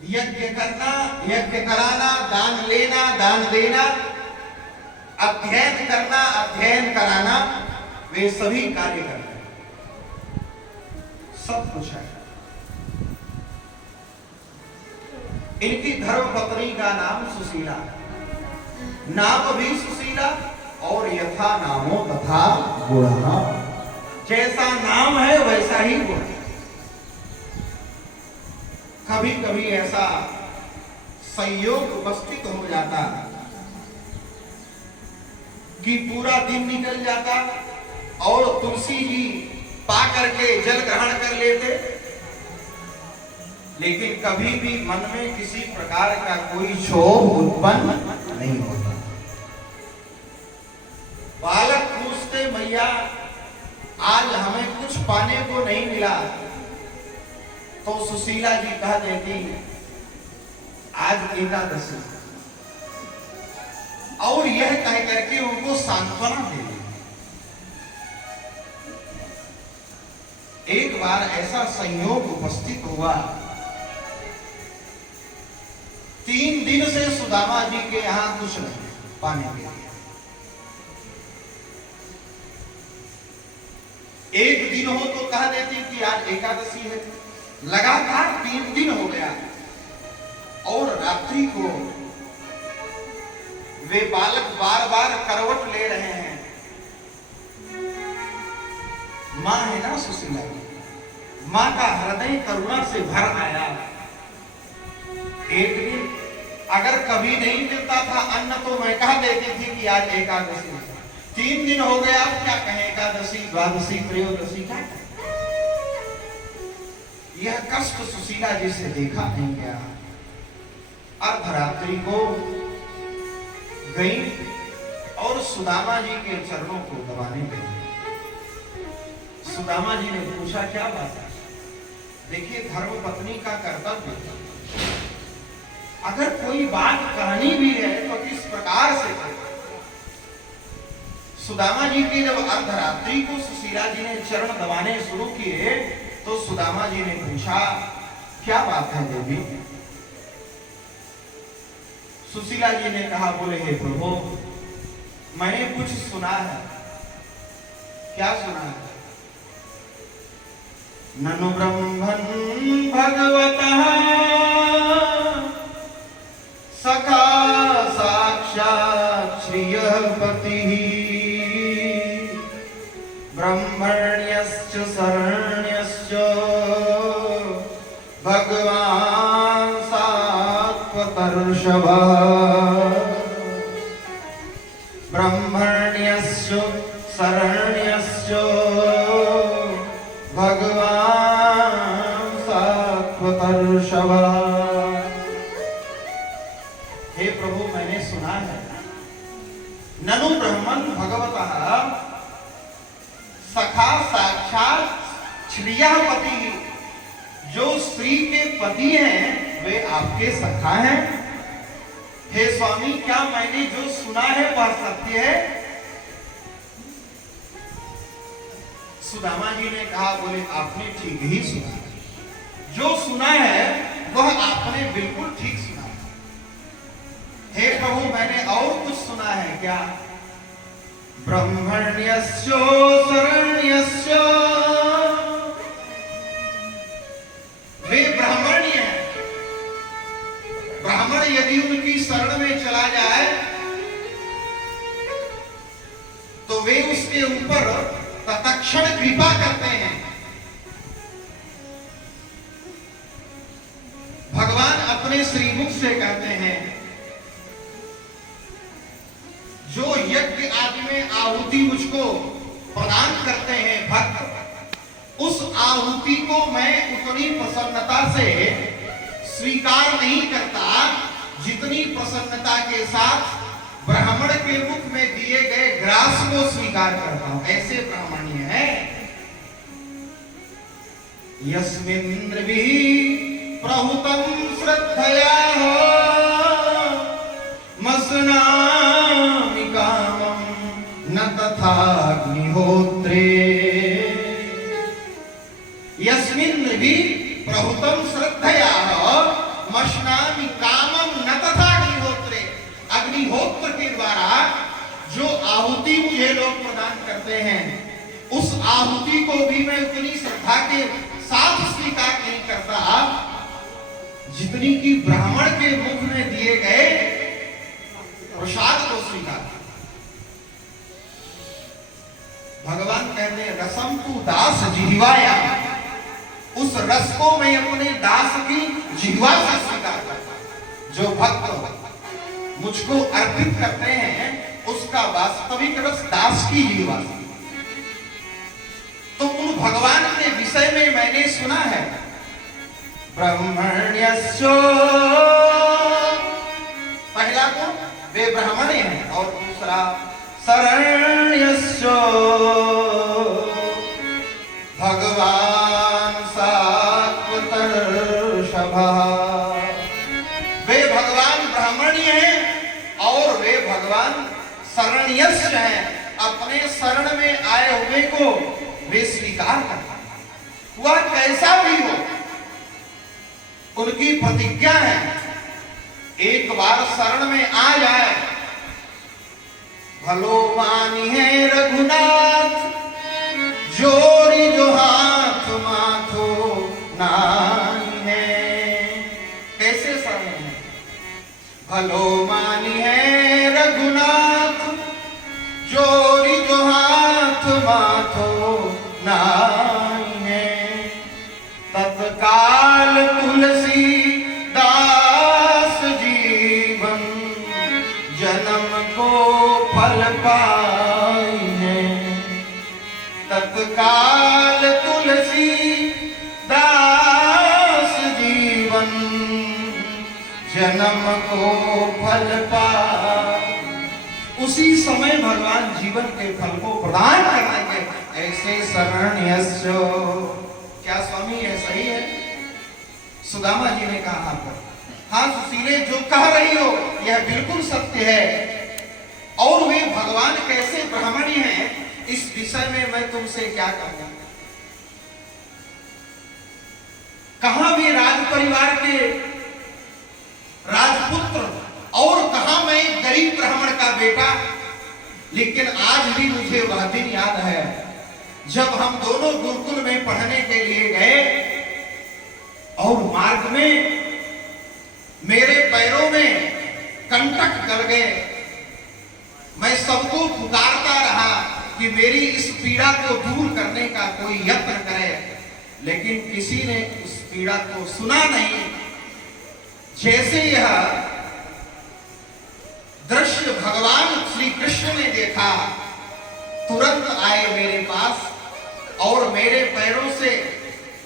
यज्ञ करना, यज्ञ कराना, दान लेना, दान देना, अध्ययन करना, अध्ययन कराना, वे सभी कार्य करते हैं, सब कुछ है। इनकी धर्मपत्नी का नाम सुशीला, नाम भी सुशीला और यथा नामो तथा गुणः, जैसा नाम है वैसा ही गुण है। कभी कभी ऐसा संयोग उपस्थित हो जाता कि पूरा दिन निकल जाता और तुलसी जी पा करके जल ग्रहण कर लेते, लेकिन कभी भी मन में किसी प्रकार का कोई क्षोभ उत्पन्न नहीं होता। बालक पूछते, मैया आज हमें कुछ पाने को नहीं मिला, तो सुशीला जी कह देती आज एकादशी, और यह कह करके उनको सांत्वना दे दी। एक बार ऐसा संयोग उपस्थित हुआ, 3 दिन से सुदामा जी के यहां कुछ नहीं पाने के लिए। एक दिन हो तो कह देती कि आज एकादशी है। लगातार 3 दिन हो गया और रात्रि को वे बालक बार बार करवट ले रहे हैं। मां है ना सुशीला, मां का हृदय करुणा से भर आया। एक दिन अगर कभी नहीं मिलता था अन्न तो मैं कह देती थी कि आज एकादशी है। 3 दिन हो गया, अब क्या कहें, एकादशी, द्वादशी, त्रयोदशी, क्या कहें? यह कष्ट सुशीला जी से देखा नहीं गया। अर्धरात्रि को गई और सुदामा जी के चरणों को दबाने गई। सुदामा जी ने पूछा, क्या बात है? देखिए, धर्मपत्नी का कर्तव्य, अगर कोई बात कहनी भी है तो किस प्रकार से कहे। सुदामा जी की जब अर्धरात्रि को सुशीला जी ने चरण दबाने शुरू किए तो सुदामा जी ने पूछा, क्या बात है देवी? सुशीला जी ने कहा, बोले हे प्रभु, मैंने कुछ सुना है। क्या सुना है? ननु ब्रह्मन् भगवतः सखा साक्षात् श्रियः पतिः ब्रह्मण्यश्च शरण्यश्च भगवान् सात्वतर्षभः ब्रह्मण्यश्च शरण्यश्च भगवान् सात्वतर्षभः। हे प्रभु, मैंने सुना है, ननु ब्रह्मन् भगवतः सखा साक्षात श्रियः पति, जो स्त्री के पति हैं वे आपके सखा हैं। हे स्वामी, क्या मैंने जो सुना है वह सत्य है? सुदामा जी ने कहा, बोले आपने ठीक ही सुना, जो सुना है वह आपने बिल्कुल ठीक सुना। हे प्रभु, मैंने और कुछ सुना है। क्या? ब्रह्मण्यस्यो शरण्यस्यो, वे ब्राह्मण्य हैं। ब्राह्मण यदि उनकी शरण में चला जाए तो वे उसके ऊपर तत्क्षण कृपा करते हैं। भगवान अपने श्रीमुख से कहते हैं, जो यज्ञ आदि में आहुति मुझको प्रदान करते हैं भक्त, उस आहुति को मैं उतनी प्रसन्नता से स्वीकार नहीं करता जितनी प्रसन्नता के साथ ब्राह्मण के मुख में दिए गए ग्रास को स्वीकार करता हूं। ऐसे ब्राह्मणीय है। यस्मिन्द्रभिः प्रहुतं श्रद्धया मसनामि कामं न तथाग्निहोत्रे। यस्मिन्द्रभिः प्रहुतं श्रद्धया आहुति को भी मैं उतनी श्रद्धा के साथ स्वीकार नहीं करता जितनी कि ब्राह्मण के मुख में दिए गए प्रसाद को स्वीकार। भगवान कहते हैं रसम तू दास जिह्वाया, उस रस को मैं अपने दास की जिह्वा से स्वीकार करता। जो भक्त मुझको अर्पित करते हैं उसका वास्तविक रस दास की जिह्वा से। तो उन भगवान के विषय में मैंने सुना है ब्रह्मण्यस्यो, पहला को वे ब्राह्मण हैं और दूसरा शरण्यस्यो भगवान सात्वतर सभा। वे भगवान ब्राह्मणी हैं और वे भगवान शरण्यस्य हैं। अपने शरण में आए हुए को वे स्वीकार करते, वह कैसा भी हो। उनकी प्रतिज्ञा है एक बार शरण में आ जाए, भलो मानी है रघुनाथ जोड़ी जो हाथ माथो नानी है। कैसे शरण है? भलो मानी है रघुनाथ जोड़ी जो हाथ माथो नानी है। तत्काल तुलसी दास जीवन जन्म को फल पाई है। तत्काल तुलसी दास जीवन जन्म को फल पाई। उसी समय भगवान जीवन के फल को प्रदान कर देंगे। ऐसे शरण्यस्यो, क्या स्वामी ये सही है? सुदामा जी ने कहा आपको, हाँ सुशीले जो कह रही हो यह बिल्कुल सत्य है। और वे भगवान कैसे ब्राह्मणी हैं इस विषय में मैं तुमसे क्या कहूं। कहां भी राज परिवार के राजपुत्र और कहां मैं गरीब ब्राह्मण का बेटा। लेकिन आज भी मुझे वह दिन याद है जब हम दोनों गुरुकुल में पढ़ने के लिए गए और मार्ग में मेरे पैरों में कंटक गल गए। मैं सबको पुकारता रहा कि मेरी इस पीड़ा को दूर करने का कोई यत्न करे, लेकिन किसी ने उस पीड़ा को सुना नहीं। जैसे यह दृश्य भगवान श्री कृष्ण ने देखा, तुरंत आए मेरे पास और मेरे पैरों से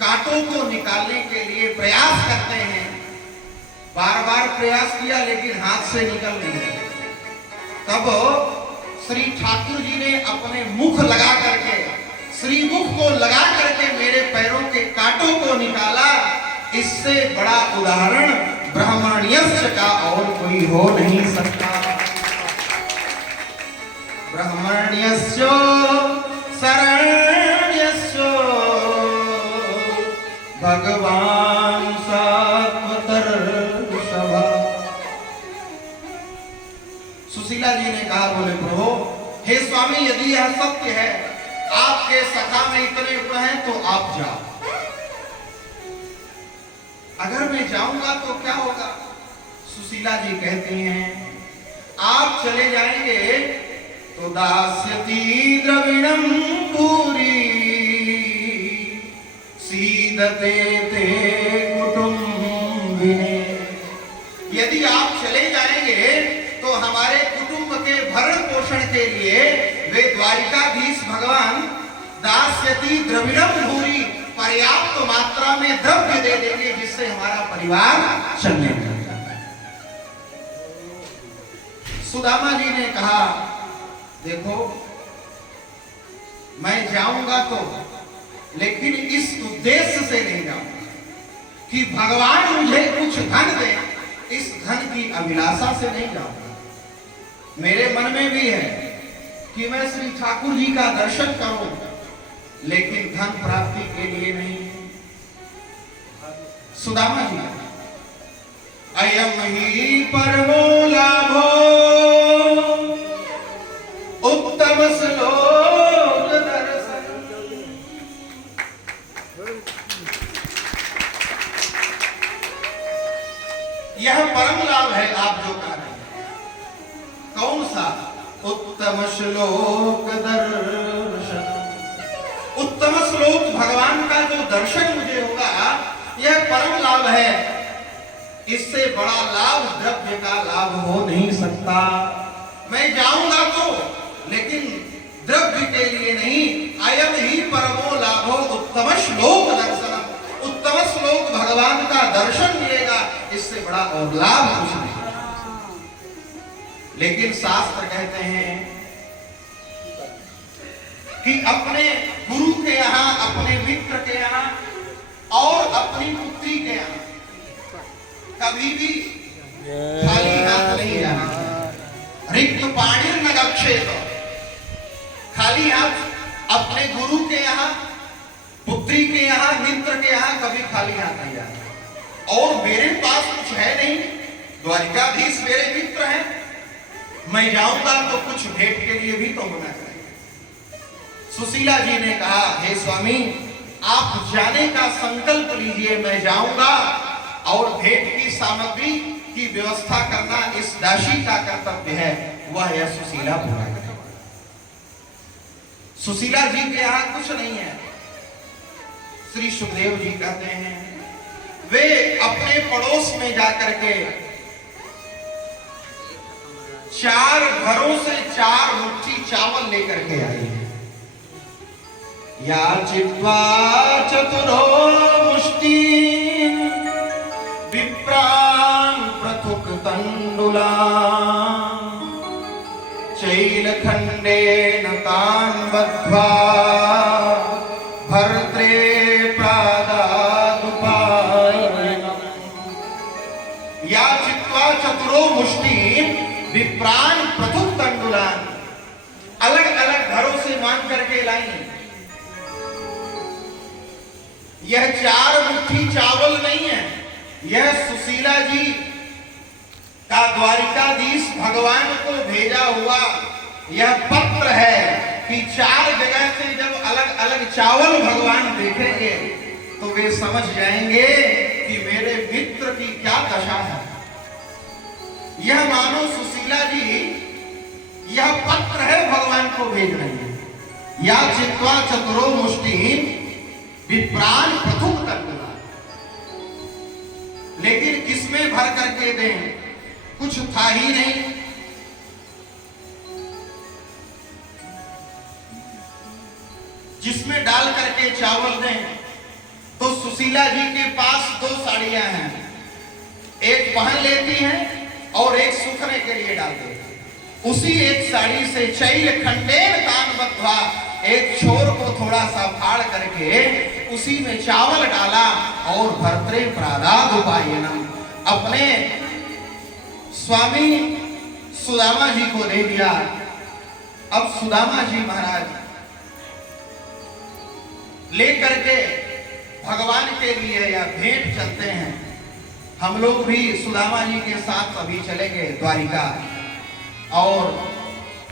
कांटों को निकालने के लिए प्रयास करते हैं। बार बार प्रयास किया लेकिन हाथ से निकल नहीं रहे। तब श्री ठाकुर जी ने अपने मुख लगा करके, श्री मुख को लगा करके मेरे पैरों के कांटों को निकाला। इससे बड़ा उदाहरण ब्राह्मण्यस्य का और कोई हो नहीं सकता। ब्राह्मण्यस्य शरण्यस्य भगवान सात्वतर सभा। सुशीला जी ने कहा, बोले प्रभु हे स्वामी यदि यह सत्य है, आपके सखा में इतने गुण हैं तो आप जाओ। अगर मैं जाऊंगा तो क्या होगा? सुशीला जी कहती हैं आप चले जाएंगे तो दास्यति द्रविणम पूरी सीदते ते कुटुंबिने। यदि आप चले जाएंगे तो हमारे कुटुंब के भरण पोषण के लिए वे द्वारिकाधीश भगवान दास्यति द्रविणम भूरी पर्याप्त मात्रा में द्रव्य दे देंगे जिससे हमारा परिवार चलने लगेगा। सुदामा जी ने कहा देखो मैं जाऊंगा तो, लेकिन इस उद्देश्य से नहीं जाऊंगा कि भगवान मुझे कुछ धन दे। इस धन की अभिलाषा से नहीं जाऊंगा। मेरे मन में भी है कि मैं श्री ठाकुर जी का दर्शन करूं, लेकिन धन प्राप्ति के लिए नहीं। सुदामा जी, अयम ही परमो लाभो उत्तम श्लोक दर्शन यह परम लाभ है आप जो कह रहे हैं। कौन सा? उत्तम श्लोक दर्शन। उत्तम श्लोक भगवान का जो दर्शन मुझे होगा, यह परम लाभ है। इससे बड़ा लाभ द्रव्य का लाभ हो नहीं सकता। मैं जाऊंगा तो, लेकिन द्रव्य के लिए नहीं। अयम ही परमो लाभो उत्तम श्लोक दर्शन। उत्तम श्लोक भगवान का दर्शन मिलेगा, इससे बड़ा और लाभ कुछ नहीं। लेकिन शास्त्र कहते हैं कि अपने गुरु के यहाँ, अपने मित्र के यहाँ और अपनी पुत्री के यहाँ कभी भी खाली हाथ नहीं जाना। रिक्त पाणी न गच्छेत। खाली हाथ अपने गुरु के यहाँ, पुत्री के यहाँ, मित्र के यहाँ कभी खाली हाथ नहीं जाना। और मेरे पास कुछ है नहीं, द्वारिकाधीश मेरे मित्र हैं, मैं जाऊंगा तो कुछ भेंट के लिए भी तो होना चाहिए। सुशीला जी ने कहा, हे स्वामी आप जाने का संकल्प लीजिए, मैं जाऊंगा और भेंट की सामग्री की व्यवस्था करना इस दासी का कर्तव्य है। वह यह सुशीला पूरा करे। सुशीला जी के यहाँ कुछ नहीं है। श्री सुखदेव जी कहते हैं वे अपने पड़ोस में जाकर के 4 घरों से 4 मुट्ठी चावल लेकर के आई है। या चित्वा चतुरो मुष्टि विप्रान् पृथुक तंडुला चैलखंडेन तान् बद्ध्वा भर्त्रे प्रादादुपायनम्। या चित्वा चतुरो मुष्टि विप्रान् पृथुक तंडुलान्। अलग अलग घरों से मांग करके लाई। यह 4 मुट्ठी चावल नहीं है, यह सुशीला जी का द्वारिकाधीश भगवान को भेजा हुआ यह पत्र है कि 4 जगह से जब अलग अलग चावल भगवान देखेंगे तो वे समझ जाएंगे कि मेरे मित्र की क्या दशा है। यह मानो सुशीला जी यह पत्र है भगवान को भेज रही है। या चित्वा चतुरो मुष्टि विप्रान पृथुक तंडुला। लेकिन किसमें भर करके दें? कुछ था ही नहीं। जिसमें डाल करके चावल दें तो सुशीला जी के पास 2 साड़ियां हैं, एक पहन लेती हैं और एक सूखने के लिए डाल देती हैं। उसी एक साड़ी से चैल खंडेन तान बद्ध्वा, एक छोर को थोड़ा सा फाड़ करके उसी में चावल डाला और भर्त्रे प्रादादुपायनम् अपने स्वामी सुदामा जी को दे दिया। अब सुदामा जी महाराज लेकर के भगवान के लिए या भेंट चलते हैं। हम लोग भी सुदामा जी के साथ अभी चलेंगे द्वारिका और